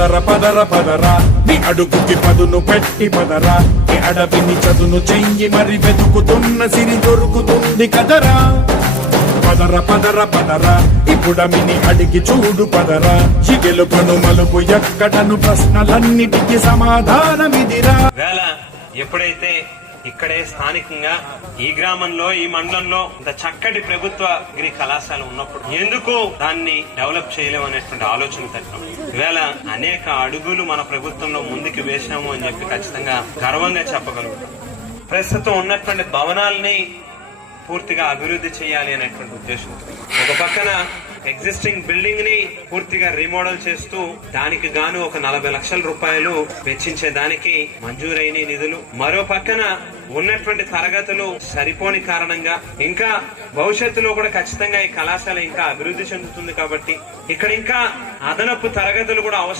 పదర పదర పదరా నీ అడుగుకి పదును పెట్టి పదరా ఈ అడవిని చదును చెయ్యి మరి వెతుకుతున్న సిరి దొరుకుతుంది కదరా పదర పదర పదరా ఇప్పుడమిని అడిగి చూడు పదరా ఈ గెలుపను మలుపు ఎక్కడను ప్రశ్నలన్నిటికీ సమాధానమిదిరా. వేళ ఎప్పుడైతే ఇక్కడే స్థానికంగా ఈ గ్రామంలో ఈ మండలంలో ఇంత చక్కటి ప్రభుత్వ డిగ్రీ కళాశాల ఉన్నప్పుడు ఎందుకు దాన్ని డెవలప్ చేయలేమనేటువంటి ఆలోచన తట్టాం. ఈవేళ అనేక అడుగులు మన ప్రభుత్వంలో ముందుకు వేశాము అని చెప్పి ఖచ్చితంగా గర్వంగా చెప్పగలుగుతాం. ప్రస్తుతం ఉన్నటువంటి భవనాల్ని పూర్తిగా అభివృద్ధి చేయాలి అనేటువంటి ఉద్దేశం. ఒక పక్కన ఎగ్జిస్టింగ్ బిల్డింగ్ ని పూర్తిగా రీమోడల్ చేస్తూ దానికి గాను ఒక 40 లక్షల రూపాయలు వెచ్చించే దానికి మంజూరైన నిధులు, మరో పక్కన ఉన్నటువంటి తరగతులు సరిపోని కారణంగా ఇంకా భవిష్యత్తులో కూడా ఖచ్చితంగా ఈ కళాశాల ఇంకా అభివృద్ధి చెందుతుంది కాబట్టి ఇక్కడ ఇంకా అదనపు తరగతులు కూడా అవసరం.